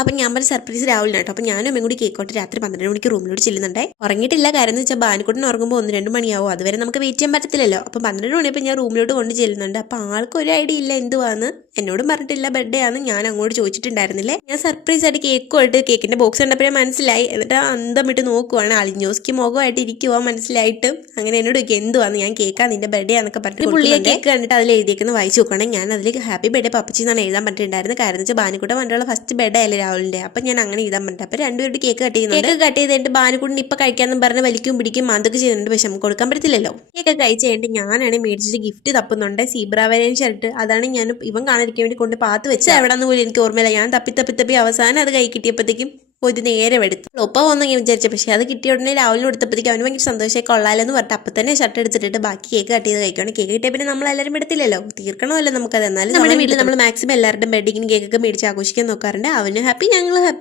അപ്പം ഞാൻ പറഞ്ഞ സർപ്രൈസ് രാവിലെ കേട്ടോ. അപ്പം ഞാനും അമ്മയും കൂടി കേക്കോട്ട് രാത്രി 12 മണിക്ക് റൂമിലോട്ട് ചെല്ലുന്നുണ്ടേ. ഉറങ്ങിയിട്ടില്ല. കാര്യം എന്ന് വെച്ചാൽ ബാനുക്കുട്ടൻ ഉറങ്ങുമ്പോൾ 1-2 മണിയാവും. അതുവരെ നമുക്ക് വെയിറ്റ് ചെയ്യാൻ പറ്റത്തില്ലല്ലോ. അപ്പം 12 മണിയപ്പോൾ ഞാൻ റൂമിലോട്ട് കൊണ്ട് ചെല്ലുന്നുണ്ട്. അപ്പം ആൾക്ക് ഒരു ഐഡിയ ഇല്ല എന്തുവാന്ന്. എന്നോടും പറഞ്ഞിട്ടില്ല ബർത്ത്ഡേ ആണ്. ഞാൻ അങ്ങോട്ട് ചോദിച്ചിട്ടുണ്ടായിരുന്നില്ലേ. ഞാൻ സർപ്രൈസ് ആയിട്ട് കേക്കുമായിട്ട് കേക്കിന്റെ ബോക്സ് കണ്ടപ്പോഴേ മനസ്സിലായി. എന്നിട്ട് അന്തം വിട്ട് നോക്കുവാണ്. അലിഞ്ഞോസ്ക്ക് മുഖമായിട്ട് ഇരിക്കുവാ മനസ്സിലായിട്ട്. അങ്ങനെ എന്നോട് ചോദിക്കും എന്തുവാന്ന്. ഞാൻ കേൾക്കാൻ നിന്റെ ബർത്ത്ഡേ ആണെന്നൊക്കെ പറഞ്ഞിട്ട് പുള്ളിയെ കേക്ക് കണ്ടിട്ട് അതിൽ എഴുതിയേക്കുന്ന വായിച്ചു നോക്കുകയാണെങ്കിൽ ഞാൻ അതിൽ ഹാപ്പി ബർത്ത്ഡേ പപ്പച്ചി എന്നാണ് എഴുതാൻ പറ്റിയിട്ടുണ്ടായിരുന്നത്. കാരണം വെച്ചാൽ ബാനുക്കുട്ടൻ വണ്ടിയുള്ള ഫസ്റ്റ് ബർത്ത്ഡേ അല്ലേ രാവിലെ. അപ്പം ഞാൻ അങ്ങനെ എഴുതാൻ പറ്റും. അപ്പം രണ്ടുപേരുടെ കേക്ക് കട്ട് ചെയ്യുന്നുണ്ട്. കേക്ക് കട്ട് ചെയ്തിട്ട് ബാനുക്കുട്ടൻ ഇപ്പം കഴിക്കാമെന്ന് പറഞ്ഞ് വലിക്കും പിടിക്കും അതൊക്കെ ചെയ്യുന്നുണ്ട്. പക്ഷെ നമുക്ക് കൊടുക്കാൻ പറ്റത്തില്ലല്ലോ. കേക്ക് കഴിച്ച് കഴിഞ്ഞിട്ട് ഞാനാണ് മേടിച്ചിട്ട് ഗിഫ്റ്റ് തപ്പുന്നുണ്ട്. സീബ്ര വരേൻ ഷർട്ട്. അതാണ് ഞാൻ ഇവൻ കാണാതിരിക്കാൻ വേണ്ടി കൊണ്ട് പാത്ത് വെച്ച് എവിടെന്ന് പോലും എനിക്ക് ഓർമ്മയില്ല. ഞാൻ തപ്പി അവസാനം അത് കൈ കിട്ടിയപ്പോഴത്തേക്കും ഒരു നേരം എടുത്തു. ഒപ്പം വന്നു ഞാൻ വിചാരിച്ചു. പക്ഷേ അത് കിട്ടിയ ഉടനെ രാവിലെ കൊടുത്തപ്പോഴത്തേക്കും അവന് ഭയങ്കര സന്തോഷമായി. കൊള്ളാലെന്ന് പറഞ്ഞിട്ട് അപ്പം തന്നെ ഷർട്ട് എടുത്തിട്ട് ബാക്കി കേക്ക് കട്ട് ചെയ്ത് കഴിക്കുകയാണ്. കേക്ക് കിട്ടിയ പിന്നെ നമ്മളെല്ലാവരും എടുത്തില്ലല്ലോ, തീർക്കണമല്ലോ നമുക്കത്. എന്നാലും നമ്മുടെ വീട്ടിൽ നമ്മൾ മാക്സിമം എല്ലാവരുടെയും ബർത്ത്ഡേക്കും കേക്കൊക്കെ മേടിച്ച് ആഘോഷിക്കാൻ നോക്കാറുണ്ട്. അവന് ഹാപ്പി, ഞങ്ങൾ ഹാപ്പി.